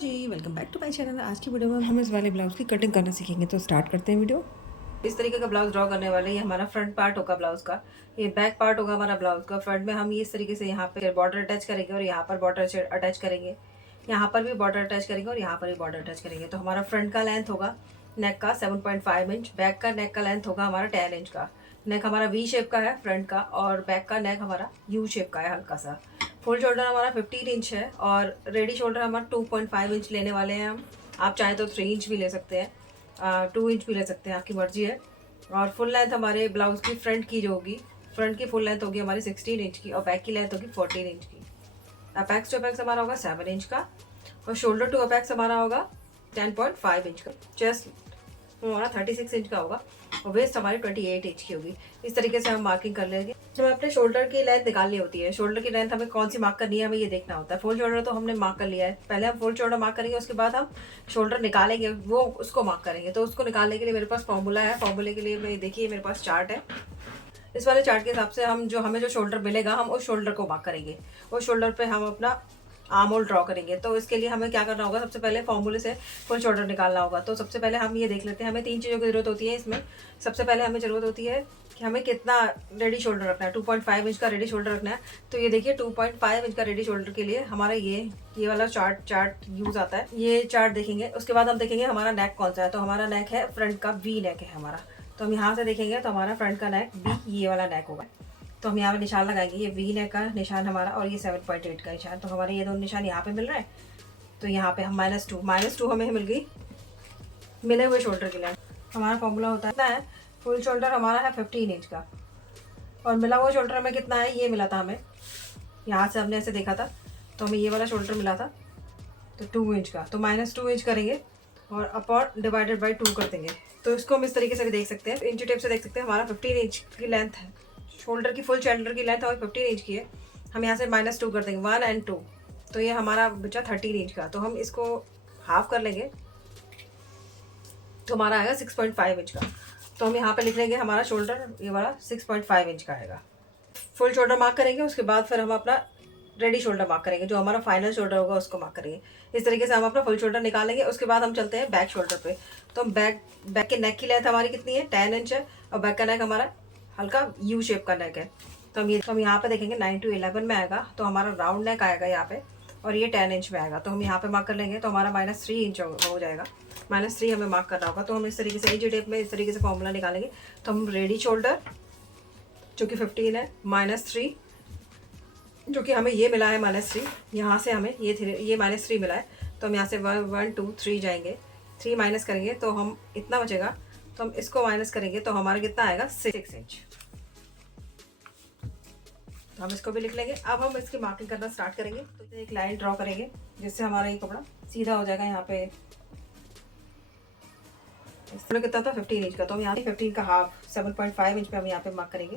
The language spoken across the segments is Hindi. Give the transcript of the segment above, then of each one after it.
Ji, welcome back to my channel. आज की वीडियो में हम इस वाले ब्लाउज़ की कटिंग करना सीखेंगे, तो स्टार्ट करते हैं वीडियो। इस तरीके का ब्लाउज़ ड्रॉ करने वाले, ये हमारा फ्रंट पार्ट होगा ब्लाउज़ का, ये बैक पार्ट होगा हमारा ब्लाउज़ का। फ्रंट में हम ये इस तरीके से यहाँ पे बॉर्डर अटैच करेंगे और यहाँ पर बॉर्डर अटैच करेंगे, यहाँ पर भी बॉर्डर अटैच करेंगे और यहाँ पर भी बॉर्डर अटैच करेंगे। तो हमारा फ्रंट का लेंथ होगा नेक का 7.5 इंच, बैक का नेक का लेंथ होगा हमारा 10 इंच का। नेक हमारा वी शेप का है फ्रंट का, और बैक का नेक हमारा यू शेप का है हल्का सा। फुल शोल्डर हमारा 15 इंच है और रेडी शोल्डर हमारा 2.5 इंच लेने वाले हैं हम। आप चाहें तो 3 इंच भी ले सकते हैं, 2 इंच भी ले सकते हैं, आपकी मर्जी है। और फुल लेंथ हमारे ब्लाउज की फ्रंट की जो होगी, फ्रंट की फुल लेंथ होगी हमारी 16 इंच की और बैक की लेंथ होगी 14 इंच की। अपेक्स टू अपेक्स हमारा होगा 7 इंच का और शोल्डर टू अपेक्स हमारा होगा 10.5 इंच का। चेस्ट हमारा 36 इंच का होगा और वेस्ट हमारी 28 इंच की होगी। इस तरीके से हम मार्किंग कर लेंगे। हमें अपने शोल्डर की लेंथ निकालनी होती है। शोल्डर की लेंथ हमें कौन सी मार्क करनी है, हमें ये देखना होता है। फुल शोल्डर तो हमने मार्क कर लिया है, पहले हम फुल शोल्डर मार्क करेंगे, उसके बाद हम शोल्डर निकालेंगे, वो उसको मार्क करेंगे। तो उसको निकालने के लिए मेरे पास फॉर्मूला है। फॉर्मूले के लिए मैं देखिए मेरे पास चार्ट है। इस वाले चार्ट के हिसाब से हमें जो शोल्डर मिलेगा हम उस शोल्डर को मार्क करेंगे। उस शोल्डर पे हम अपना आर्म होल ड्रॉ करेंगे। तो इसके लिए हमें क्या करना होगा, सबसे पहले फॉर्मूले से फुल शोल्डर निकालना होगा। तो सबसे पहले हम ये देख लेते हैं, हमें 3 चीज़ों की ज़रूरत होती है इसमें। सबसे पहले हमें ज़रूरत होती है कि हमें कितना रेडी शोल्डर रखना है। 2.5 इंच का रेडी शोल्डर रखना है। तो ये देखिए 2.5 इंच का रेडी शोल्डर के लिए हमारा ये वाला चार्ट यूज़ आता है। ये चार्ट देखेंगे, उसके बाद हम देखेंगे हमारा नेक कौन सा है। तो हमारा नेक है फ्रंट का वी नेक है हमारा। तो हम यहाँ से देखेंगे तो हमारा फ्रंट का नेक वी, ये वाला नेक होगा। तो हम यहाँ पे निशान लगाएंगे, ये वी नेक का निशान हमारा और ये 7.8 का निशान। तो हमारे ये दोनों निशान यहाँ पे मिल रहे हैं। तो यहाँ पे हम -2 हमें मिल गई मिले हुए शोल्डर की लेंथ। हमारा फॉर्मूला होता है कितना है, फुल शोल्डर हमारा है 15 इंच का और मिला हुआ शोल्डर हमें कितना है, ये मिला था हमें, यहाँ से हमने ऐसे देखा था तो हमें ये वाला शोल्डर मिला था तो 2 इंच का। तो -2 इंच करेंगे और अपॉन डिवाइडेड बाई 2 कर देंगे। तो इसको हम इस तरीके से भी देख सकते हैं, इंची टेप से देख सकते हैं। हमारा 15 इंच की लेंथ है, शोल्डर की फुल शोल्डर की लेंथ हमारी 15 इंच की है। हम यहाँ से -2 कर देंगे, 1 और 2, तो ये हमारा बचा 13 इंच का। तो हम इसको हाफ कर लेंगे तो हमारा आएगा 6.5 इंच का। तो हम यहाँ पे लिख लेंगे हमारा शोल्डर ये वाला 6.5 इंच का आएगा। फुल शोल्डर मार्क करेंगे, उसके बाद फिर हम अपना रेडी शोल्डर मार्क करेंगे, जो हमारा फाइनल शोल्डर होगा उसको मार्क करेंगे। इस तरीके से हम अपना फुल शोल्डर निकालेंगे। उसके बाद हम चलते हैं बैक शोल्डर पे। तो हम बैक के नेक की लेंथ हमारी कितनी है, 10 इंच है और बैक का नेक हमारा हल्का यू शेप का नेक है। तो हम यहाँ पे देखेंगे 9 to 11 में आएगा। तो हमारा राउंड नेक आएगा यहाँ पे और ये 10 इंच में आएगा। तो हम यहाँ पे मार्क कर लेंगे तो हमारा -3 इंच हो जाएगा। -3 हमें मार्क करना होगा। तो हम इस तरीके से इंची टेप में इस तरीके से फॉर्मूला निकालेंगे। तो हम रेडी शोल्डर जो कि 15 है, -3 जो कि हमें ये मिला है -3, यहाँ से हमें ये -3 मिला है। तो हम यहाँ से 1 2 3 जाएंगे, 3 माइनस करेंगे तो हम इतना बचेगा। तो हम इसको माइनस करेंगे तो हमारा कितना आएगा, 6 इंच। तो हम इसको भी लिख लेंगे। अब हम इसकी मार्किंग करना स्टार्ट करेंगे। तो एक लाइन ड्रॉ करेंगे जिससे हमारा ये कपड़ा सीधा हो जाएगा। यहाँ पे इसमें कितना था, 15 इंच का। तो हम यहाँ 15 का हाफ 7.5 इंच पे हम यहाँ पे मार्क करेंगे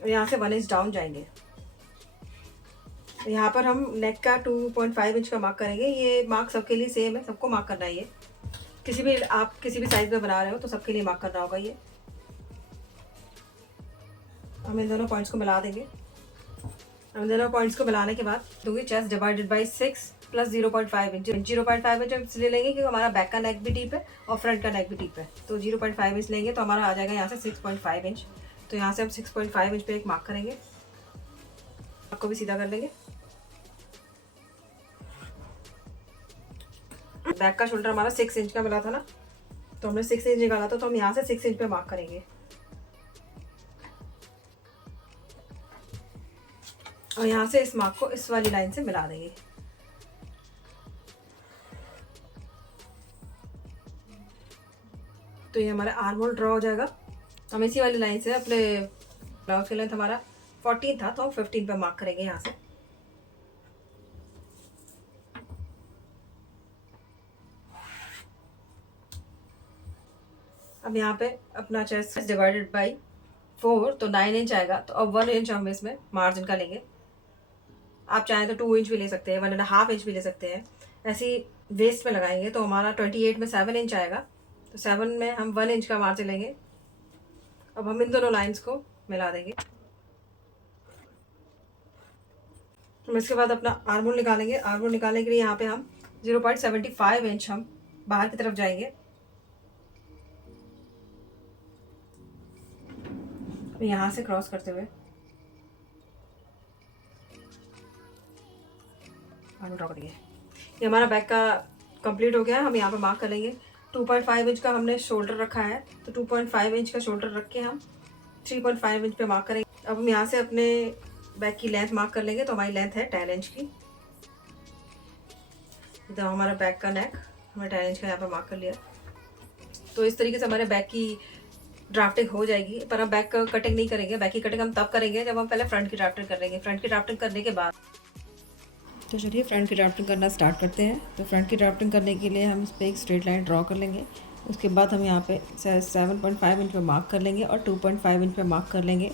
और यहाँ से 1 इंच डाउन जाएंगे। तो यहाँ पर हम नेक का 2.5 इंच का मार्क करेंगे। ये मार्क सबके लिए सेम है, सबको मार्क करना है। ये आप किसी भी साइज में बना रहे हो तो सबके लिए मार्क करना होगा। ये हम इन दोनों पॉइंट्स को मिला देंगे। हम दोनों पॉइंट्स को मिलाने के बाद दूंगी chest divided by 6 plus 0.5 inch. 0.5 inch हम इसलिए लेंगे क्योंकि हमारा बैक का नेक भी डीप है और फ्रंट का नेक भी डीप है। तो 0.5 इंच लेंगे तो हमारा आ जाएगा यहाँ से 6.5 इंच। तो यहाँ से हम 6.5 इंच पे एक मार्क करेंगे, आपको भी सीधा कर लेंगे। बैक का शोल्डर हमारा 6 इंच का मिला था ना, तो हमने 6 इंच निकाला था। तो हम यहाँ से 6 इंच पे मार्क करेंगे और यहाँ से इस मार्क को इस वाली लाइन से मिला देंगे। तो ये हमारा आर्म होल ड्रॉ हो जाएगा। हम इसी वाली लाइन से अपने ब्लाउज की लेंथ हमारा 14 था तो हम 15 पे मार्क करेंगे यहाँ से। अब यहाँ पे अपना चेस्ट डिवाइडेड बाई 4 तो 9 इंच आएगा। तो अब 1 इंच हम इसमें मार्जिन का लेंगे। आप चाहें तो 2 इंच भी ले सकते हैं, 1.5 इंच भी ले सकते हैं। ऐसे ही वेस्ट में लगाएंगे तो हमारा 28 में 7 इंच आएगा। तो 7 में हम 1 इंच का मार्जिन लेंगे। अब हम इन दोनों लाइंस को मिला देंगे। हम इसके बाद अपना आर्म होल निकालेंगे। आर्म होल निकालने के लिए यहाँ पे हम 0.75 इंच हम बाहर की तरफ जाएंगे। यहाँ से क्रॉस करते हुए आर्म ड्रॉ करिए। ये हमारा बैक का कंप्लीट हो गया। हम यहाँ पे मार्क कर लेंगे 2.5 इंच का हमने शोल्डर रखा है, तो 2.5 इंच का शोल्डर रख के हम 3.5 इंच पे मार्क करेंगे। अब हम यहाँ से अपने बैक की लेंथ मार्क कर लेंगे। तो हमारी लेंथ है 10 इंच की। तो हमारा बैक का नेक हमने 10 इंच का यहाँ पे मार्क कर लिया। तो इस तरीके से हमारे बैक की ड्राफ्टिंग हो जाएगी। पर हम बैक का कटिंग नहीं करेंगे। बैक की कटिंग हम तब करेंगे जब हम पहले फ्रंट की ड्राफ्टिंग कर लेंगे। फ्रंट की ड्राफ्टिंग करने के बाद तो चलिए फ्रंट की ड्राफ्टिंग करना स्टार्ट करते हैं। तो फ्रंट की ड्राफ्टिंग करने के लिए हम इस पर एक स्ट्रेट लाइन ड्रॉ कर लेंगे। उसके बाद हम यहाँ पे 7.5 इंच पे मार्क कर लेंगे और 2.5 इंच पे मार्क कर लेंगे।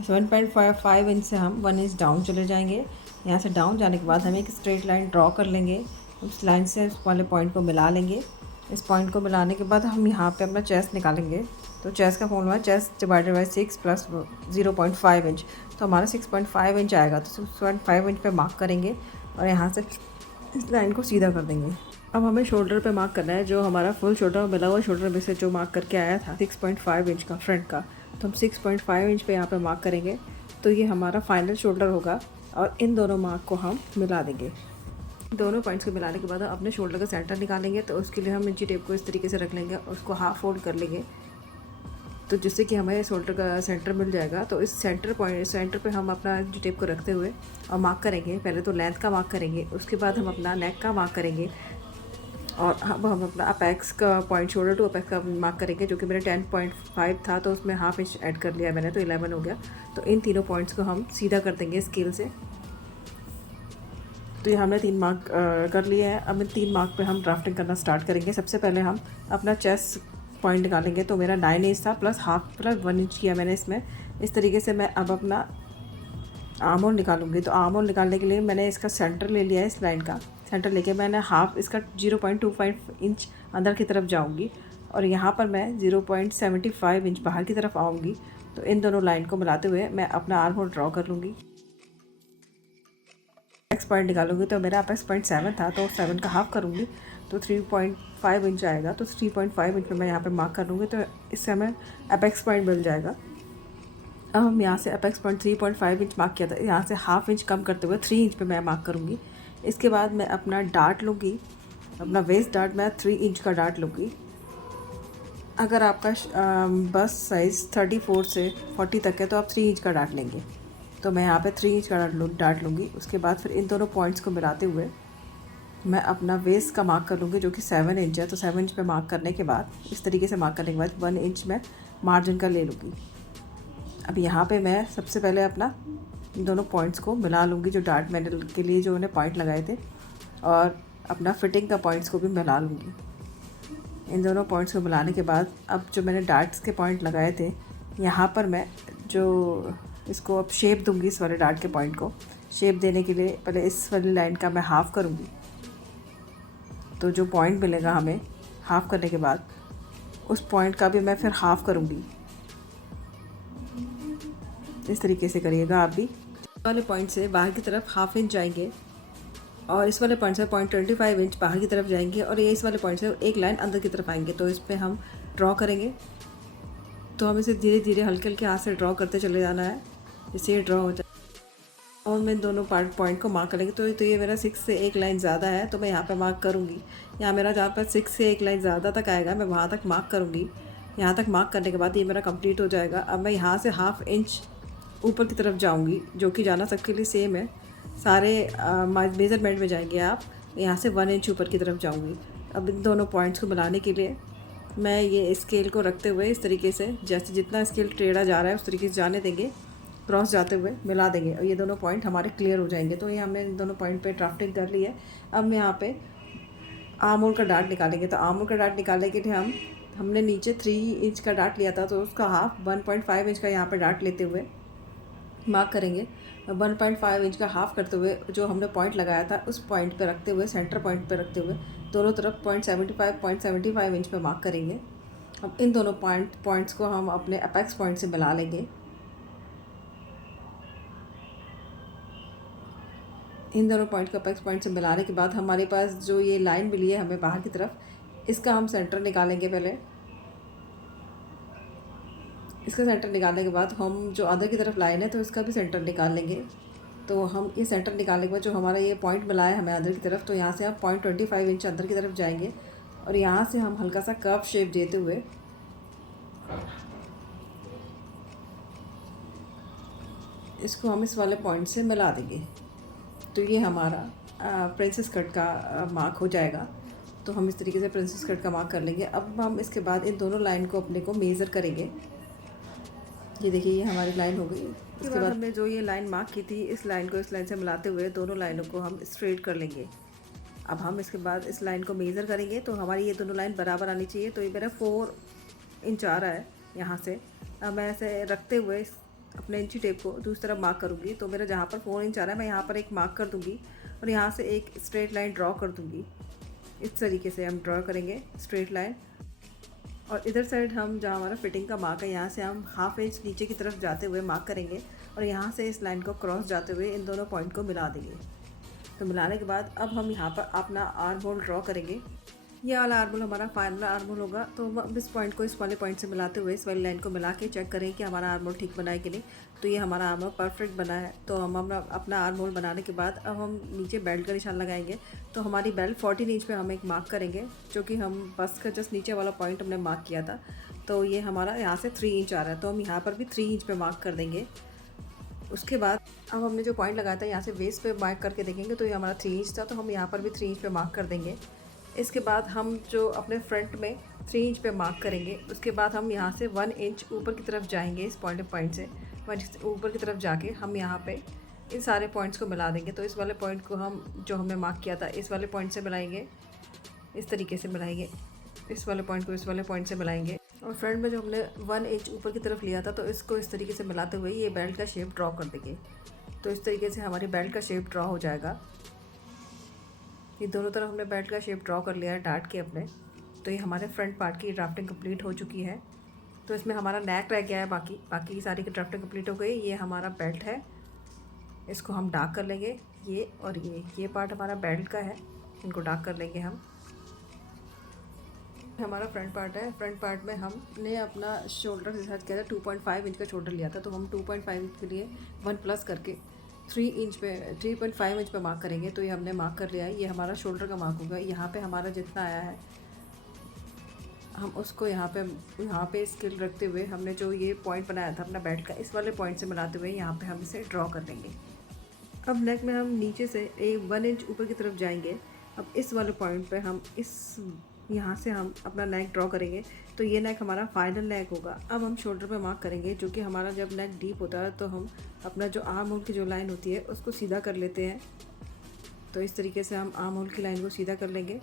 7.5 इंच से हम 1 इंच डाउन चले जाएंगे। यहाँ से डाउन जाने के बाद हम एक स्ट्रेट लाइन ड्रॉ कर लेंगे। उस लाइन से उस वाले पॉइंट को मिला लेंगे। इस पॉइंट को मिलाने के बाद हम यहाँ पे अपना चेस्ट निकालेंगे। तो चेस्ट का फॉर्मूला है chest divided by 6 plus 0.5 inch. तो हमारा 6.5 इंच आएगा। तो 6.5 इंच पे मार्क करेंगे और यहाँ से इस लाइन को सीधा कर देंगे। अब हमें शोल्डर पे मार्क करना है। जो हमारा फुल शोल्डर मिला हुआ शोल्डर में से जो मार्क करके आया था 6.5 इंच का फ्रंट का, तो हम 6.5 इंच पे यहाँ पे मार्क करेंगे। तो ये हमारा फाइनल शोल्डर होगा और इन दोनों मार्क को हम मिला देंगे। दोनों पॉइंट्स को मिलाने के बाद अपने शोल्डर का सेंटर निकालेंगे। तो उसके लिए हम इंची टेप को इस तरीके से रख लेंगे और उसको हाफ फोल्ड कर लेंगे, तो जिससे कि हमें शोल्डर का सेंटर मिल जाएगा। तो इस सेंटर पे हम अपना इंची टेप को रखते हुए और मार्क करेंगे। पहले तो लेंथ का मार्क करेंगे, उसके बाद हम अपना नेक का मार्क करेंगे और अब हम अपना अपेक्स का पॉइंट शोल्डर टू अपेक्स का मार्क करेंगे। जो कि मेरा 10.5 था तो उसमें हाफ इंच ऐड कर लिया मैंने, तो 11 हो गया। तो इन तीनों पॉइंट्स को हम सीधा कर देंगे स्केल से। तो ये हमने 3 मार्क कर लिए हैं। अब इन 3 मार्क पे हम ड्राफ्टिंग करना स्टार्ट करेंगे। सबसे पहले हम अपना चेस्ट पॉइंट निकालेंगे। तो मेरा 9 इंच था प्लस हाफ प्लस 1 इंच किया मैंने इसमें। इस तरीके से मैं अब अपना आर्म होल निकालूंगी। तो आर्म होल निकालने के लिए मैंने इसका सेंटर ले लिया है। इस लाइन का सेंटर लेके मैंने हाफ इसका 0.25 इंच अंदर की तरफ जाऊंगी और यहाँ पर मैं 0.75 इंच बाहर की तरफ आऊँगी। तो इन दोनों लाइन को मिलाते हुए मैं अपना आर्म होल ड्रॉ कर लूँगी। अपेक्स पॉइंट निकालूंगी। तो मेरा अपेक्स पॉइंट 7 था, तो 7 का हाफ करूँगी तो 3.5 इंच आएगा। तो 3.5 इंच पे मैं यहाँ पे मार्क कर लूँगी। तो इससे हमें अपेक्स पॉइंट मिल जाएगा। अब हम यहाँ से अपेक्स पॉइंट 3.5 इंच मार्क किया था, यहाँ से हाफ इंच कम करते हुए 3 इंच पे मैं मार्क करूँगी। इसके बाद मैं अपना डार्ट लूँगी। अपना वेस्ट डार्ट मैं 3 इंच का डार्ट लूँगी। अगर आपका बस साइज़ 34 से 40 तक है तो आप 3 इंच का डार्ट लेंगे। तो मैं यहाँ पे 3 इंच का डार्ट लूँगी। उसके बाद फिर इन दोनों पॉइंट्स को मिलाते हुए मैं अपना वेस्ट का मार्क कर लूँगी, जो कि 7 इंच है। तो 7 इंच पे मार्क करने के बाद इस तरीके से मार्क करने के बाद 1 इंच मैं मार्जिन का ले लूँगी। अब यहाँ पे मैं सबसे पहले अपना इन दोनों पॉइंट्स को मिला लूँगी, जो डार्ट मैंने के लिए जो उन्हें पॉइंट लगाए थे, और अपना फिटिंग का पॉइंट्स को भी मिला लूँगी। इन दोनों पॉइंट्स को मिलाने के बाद अब जो मैंने डार्ट्स के पॉइंट लगाए थे, यहाँ पर मैं जो इसको अब शेप दूंगी, इस वाले डार्ट के पॉइंट को शेप देने के लिए पहले इस वाली लाइन का मैं हाफ़ करूँगी। तो जो पॉइंट मिलेगा हमें हाफ़ करने के बाद उस पॉइंट का भी मैं फिर हाफ़ करूँगी। इस तरीके से करिएगा आप भी। इस वाले पॉइंट से बाहर की तरफ हाफ इंच जाएंगे और इस वाले पॉइंट से 0.25 इंच बाहर की तरफ जाएंगे और ये इस वाले पॉइंट से एक लाइन अंदर की तरफ आएंगे। तो इस पर हम ड्रॉ करेंगे। तो हम इसे धीरे धीरे हल्के हल्के हाथ से ड्रॉ करते चले जाना है, जिससे ये ड्रॉ हो जाए। और मैं दोनों पॉइंट को मार्क करेंगे। तो ये मेरा 6 से एक लाइन ज़्यादा है, तो मैं यहाँ पे मार्क करूँगी। यहाँ मेरा जहाँ पर 6 से एक लाइन ज़्यादा तक आएगा मैं वहाँ तक मार्क करूँगी। यहाँ तक मार्क करने के बाद ये मेरा कंप्लीट हो जाएगा। अब मैं यहाँ से हाफ इंच ऊपर की तरफ जाऊँगी, जो कि जाना सबके लिए सेम है। सारे मेज़रमेंट में जाएंगे आप। यहाँ से 1 इंच ऊपर की तरफ जाऊँगी। अब इन दोनों पॉइंट्स को मिलाने के लिए मैं ये स्केल को रखते हुए इस तरीके से, जैसे जितना स्केल टेढ़ा जा रहा है उस तरीके से जाने देंगे, क्रॉस जाते हुए मिला देंगे और ये दोनों पॉइंट हमारे क्लियर हो जाएंगे। तो ये हमने इन दोनों पॉइंट पे ड्राफ्टिंग कर ली है। अब मैं यहाँ पे आर्म होल का डार्ट निकालेंगे। तो आर्म होल का डार्ट निकालने के लिए हमने नीचे 3 इंच का डार्ट लिया था, तो उसका हाफ 1.5 इंच का यहाँ पे डार्ट लेते हुए मार्क करेंगे। 1.5 इंच का हाफ करते हुए जो हमने पॉइंट लगाया था उस पॉइंट पे रखते हुए, सेंटर पॉइंट पे रखते हुए दोनों तरफ 0.75 इंच पे मार्क करेंगे। अब इन दोनों पॉइंट्स को हम अपने अपेक्स पॉइंट से मिला लेंगे। इन दोनों पॉइंट को अपेक्स पॉइंट से मिलाने के बाद हमारे पास जो ये लाइन मिली है हमें बाहर की तरफ, इसका हम सेंटर निकालेंगे। पहले इसका सेंटर निकालने के बाद हम जो अंदर की तरफ लाइन है तो इसका भी सेंटर निकाल लेंगे। तो हम ये सेंटर निकालने के बाद जो हमारा ये पॉइंट मिला है हमें अंदर की तरफ, तो यहाँ से हम 0.25 इंच अंदर की तरफ जाएंगे और यहाँ से हम हल्का सा कर्व शेप देते हुए इसको हम इस वाले पॉइंट से मिला देंगे। तो ये हमारा प्रिंसेस कट का मार्क हो जाएगा। तो हम इस तरीके से प्रिंसेस कट का मार्क कर लेंगे। अब हम इसके बाद इन दोनों लाइन को अपने को मेज़र करेंगे। ये देखिए ये हमारी लाइन हो गई। इसके बाद हमने जो ये लाइन मार्क की थी, इस लाइन को इस लाइन से मिलाते हुए दोनों लाइनों को हम स्ट्रेट कर लेंगे। अब हम इसके बाद इस लाइन को मेज़र करेंगे तो हमारी ये दोनों लाइन बराबर आनी चाहिए। तो ये मेरा 4 इंच आ रहा है यहाँ से। अब मैं ऐसे रखते हुए अपने इंची टेप को दूसरी तरफ मार्क करूँगी। तो मेरा जहाँ पर 4 इंच आ रहा है मैं यहाँ पर एक मार्क कर दूँगी और यहाँ से एक स्ट्रेट लाइन ड्रॉ कर दूँगी। इस तरीके से हम ड्रॉ करेंगे स्ट्रेट लाइन। और इधर साइड हम जहाँ हमारा फिटिंग का मार्क है यहाँ से हम 1/2 इंच नीचे की तरफ जाते हुए मार्क करेंगे और यहाँ से इस लाइन को क्रॉस जाते हुए इन दोनों पॉइंट को मिला देंगे। तो मिलाने के बाद अब हम यहाँ पर अपना आर्म होल ड्रॉ करेंगे। ये वाला आर्म होल हमारा फाइनल आर्म होल होगा। तो अब इस पॉइंट को इस वाले पॉइंट से मिलाते हुए इस वाली लाइन को मिला के चेक करें कि हमारा आर्म होल ठीक बना है कि नहीं। तो ये हमारा आर्म होल परफेक्ट बना है। तो हम अपना आर्म होल बनाने के बाद अब हम नीचे बेल्ट का निशान लगाएंगे। तो हमारी बेल्ट 14 इंच पे हम एक मार्क करेंगे, जो कि हम बस का जस्ट नीचे वाला पॉइंट हमने मार्क किया था। तो ये हमारा यहाँ से 3 इंच आ रहा है, तो हम यहाँ पर भी 3 इंच पे मार्क कर देंगे। उसके बाद अब हमने जो पॉइंट लगाया था यहाँ से वेस्ट पे मार्क करके देखेंगे तो ये हमारा 3 इंच था, तो हम यहाँ पर भी 3 इंच पे मार्क कर देंगे। इसके बाद हम जो अपने फ्रंट में 3 इंच पे मार्क करेंगे, उसके बाद हम यहाँ से 1 इंच ऊपर की तरफ जाएंगे। इस पॉइंट से 1 इंच ऊपर की तरफ जाके हम यहाँ पे इन सारे पॉइंट्स को मिला देंगे। तो इस वाले पॉइंट को हम जो हमने मार्क किया था इस वाले पॉइंट से मिलाएंगे, इस तरीके से मिलाएंगे। इस वाले पॉइंट को इस वाले पॉइंट से मिलाएंगे और फ्रंट में जो हमने 1 इंच ऊपर की तरफ लिया था तो इसको इस तरीके से मिलाते हुए ये बेल्ट का शेप ड्रॉ कर देंगे। तो इस तरीके से हमारी बेल्ट का शेप ड्रॉ हो जाएगा। ये दोनों तरफ हमने बेल्ट का शेप ड्रॉ कर लिया है डाट के अपने। तो ये हमारे फ्रंट पार्ट की ड्राफ्टिंग कंप्लीट हो चुकी है। तो इसमें हमारा नेक रह गया है, बाकी सारी की ड्राफ्टिंग कंप्लीट हो गई। ये हमारा बेल्ट है, इसको हम डार्क कर लेंगे। ये और ये पार्ट हमारा बेल्ट का है, इनको डार्क कर लेंगे हम। हमारा फ्रंट पार्ट है। फ्रंट पार्ट में हमने अपना शोल्डर डिसाइड किया था, 2.5 इंच का शोल्डर लिया था। तो हम 2.5 इंच के लिए 1 प्लस करके 3.5 इंच पे मार्क करेंगे। तो ये हमने मार्क कर लिया है। ये हमारा शोल्डर का मार्क होगा। यहाँ पे हमारा जितना आया है हम उसको यहाँ पे स्केल रखते हुए हमने जो ये पॉइंट बनाया था अपना बेल्ट का, इस वाले पॉइंट से मिलाते हुए यहाँ पे हम इसे ड्रॉ कर देंगे। अब नेक में हम नीचे से 1 इंच ऊपर की तरफ जाएंगे। अब इस वाले पॉइंट पे हम यहाँ से हम अपना नेक ड्रॉ करेंगे। तो ये नेक हमारा फाइनल नेक होगा। अब हम शोल्डर पे मार्क करेंगे, जो कि हमारा जब नेक डीप होता है तो हम अपना जो आर्म होल की जो लाइन होती है उसको सीधा कर लेते हैं। तो इस तरीके से हम आर्म होल की लाइन को सीधा कर लेंगे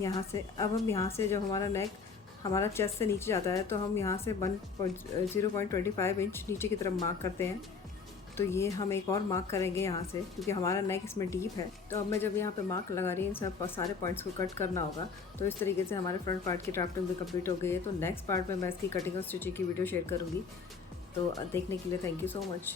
यहाँ से। अब हम यहाँ से जब हमारा नेक हमारा चेस्ट से नीचे जाता है तो हम यहाँ से 0.25 इंच नीचे की तरफ मार्क करते हैं। तो ये हम एक और मार्क करेंगे यहाँ से, क्योंकि हमारा नेक इसमें डीप है। तो अब मैं जब यहाँ पे मार्क लगा रही हूँ, इन सब सारे पॉइंट्स को कट करना होगा। तो इस तरीके से हमारे फ्रंट पार्ट की ड्राफ्टिंग भी कंप्लीट हो गई है। तो नेक्स्ट पार्ट में मैं इसकी कटिंग और स्टिचिंग की वीडियो शेयर करूँगी। तो देखने के लिए थैंक यू सो मच।